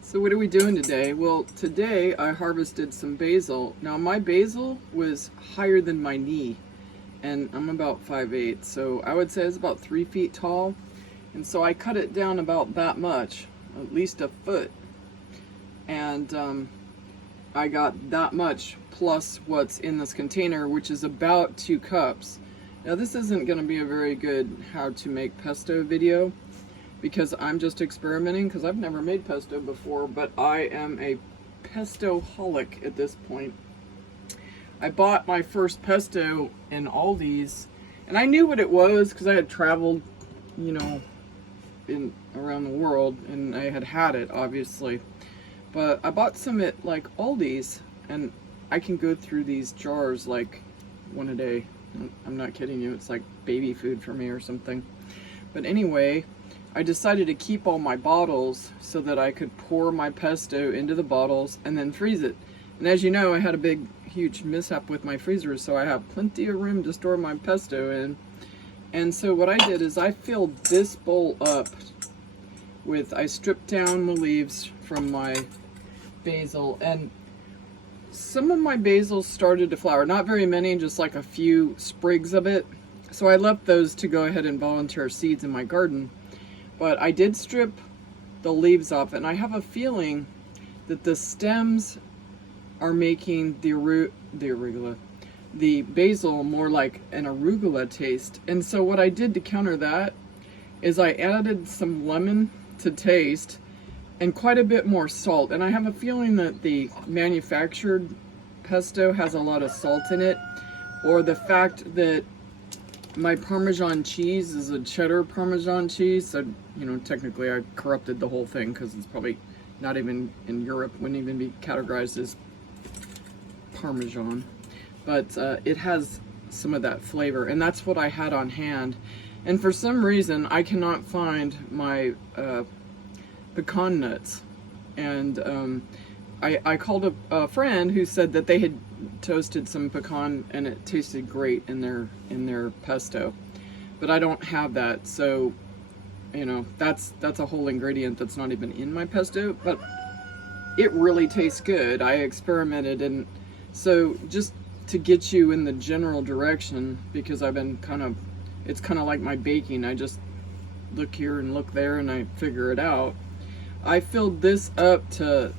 So what are we doing today? Well, today I harvested some basil. Now my basil was higher than my knee, and I'm about 5'8", so I would say it's about 3 feet tall. And so I cut it down about that much, at least a foot. And I got that much plus what's in this container, which is about 2 cups. Now this isn't going to be a very good how to make pesto video, because I'm just experimenting, because I've never made pesto before, but I am a pesto-holic at this point. I bought my first pesto in Aldi's, and I knew what it was because I had traveled, around the world, and I had it, obviously. But I bought some at like Aldi's, and I can go through these jars like one a day. I'm not kidding you, it's like baby food for me or something. But anyway, I decided to keep all my bottles so that I could pour my pesto into the bottles and then freeze it. And as you know, I had a huge mishap with my freezer, so I have plenty of room to store my pesto in. And so what I did is I filled this bowl up with, I stripped down the leaves from my basil, and some of my basil started to flower. Not very many, just like a few sprigs of it. So I left those to go ahead and volunteer seeds in my garden. But I did strip the leaves off, and I have a feeling that the stems are making the basil more like an arugula taste. And so what I did to counter that is I added some lemon to taste and quite a bit more salt. And I have a feeling that the manufactured pesto has a lot of salt in it, or the fact that my Parmesan cheese is a cheddar Parmesan cheese, so technically I corrupted the whole thing because it's probably not even in Europe, wouldn't even be categorized as Parmesan, but it has some of that flavor, and that's what I had on hand. And for some reason I cannot find my pecan nuts, and I called a friend who said that they had toasted some pecan and it tasted great in their pesto, but I don't have that. So that's a whole ingredient that's not even in my pesto, but it really tastes good. I experimented, and so just to get you in the general direction, because I've been it's kind of like my baking. I just look here and look there and I figure it out. I filled this up to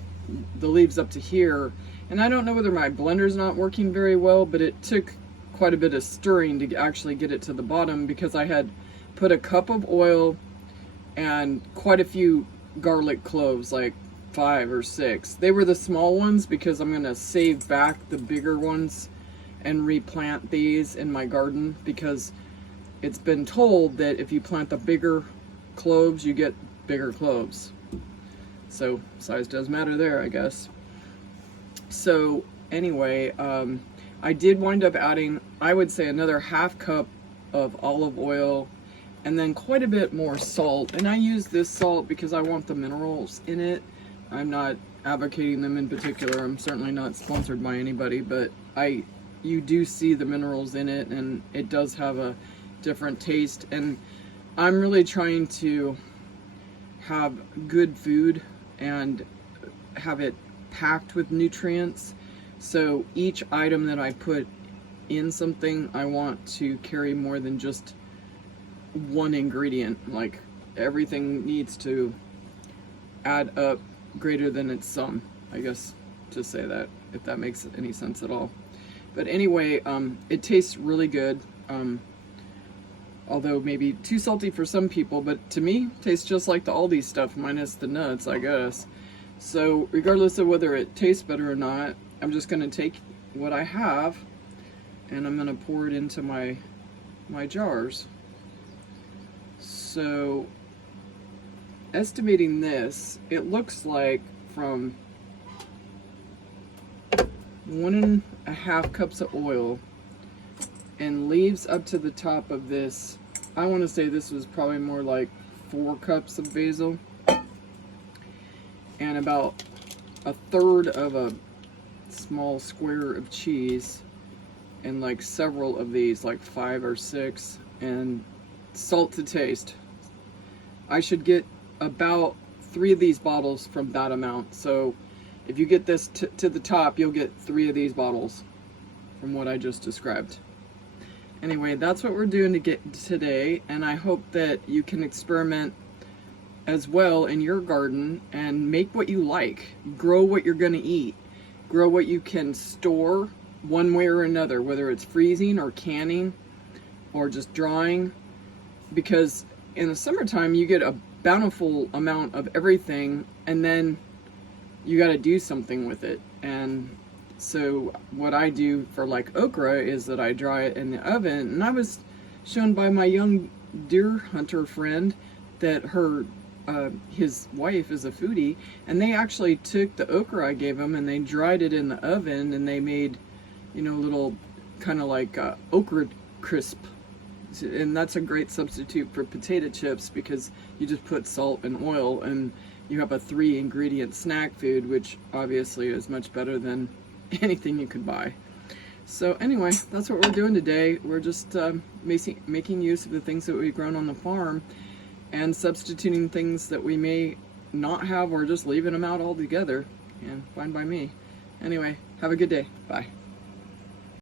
the leaves up to here, and I don't know whether my blender's not working very well, but it took quite a bit of stirring to actually get it to the bottom, because I had put a cup of oil and quite a few garlic cloves, like 5 or 6. They were the small ones because I'm gonna save back the bigger ones and replant these in my garden, because it's been told that if you plant the bigger cloves, you get bigger cloves. So size does matter there, I guess. So anyway, I did wind up adding, I would say, another ½ cup of olive oil, and then quite a bit more salt. And I use this salt because I want the minerals in it. I'm not advocating them in particular. I'm certainly not sponsored by anybody, but you do see the minerals in it, and it does have a different taste. And I'm really trying to have good food and have it packed with nutrients. So each item that I put in something, I want to carry more than just one ingredient. Like, everything needs to add up greater than its sum, I guess, to say that, if that makes any sense at all. But anyway, it tastes really good, although maybe too salty for some people, but to me, it tastes just like the Aldi stuff minus the nuts, I guess. So regardless of whether it tastes better or not, I'm just going to take what I have and I'm going to pour it into my jars. So estimating this, it looks like from 1½ cups of oil and leaves up to the top of this, I want to say this was probably more like 4 cups of basil, and about 1/3 of a small square of cheese, and like several of these, like 5 or 6, and salt to taste. I should get about 3 of these bottles from that amount. So if you get this to the top, you'll get 3 of these bottles from what I just described. Anyway, that's what we're doing today, and I hope that you can experiment as well in your garden and make what you like. Grow what you're going to eat. Grow what you can store one way or another, whether it's freezing or canning or just drying, because in the summertime you get a bountiful amount of everything, and then you got to do something with it. And so what I do for like okra is that I dry it in the oven, and I was shown by my young deer hunter friend that his wife is a foodie, and they actually took the okra I gave them and they dried it in the oven, and they made, you know, little kind of like okra crisp. And that's a great substitute for potato chips, because you just put salt and oil and you have a 3-ingredient snack food, which obviously is much better than anything you could buy. So anyway, that's what we're doing today. We're just making use of the things that we've grown on the farm and substituting things that we may not have, or just leaving them out altogether. And fine by me. Anyway, have a good day. Bye.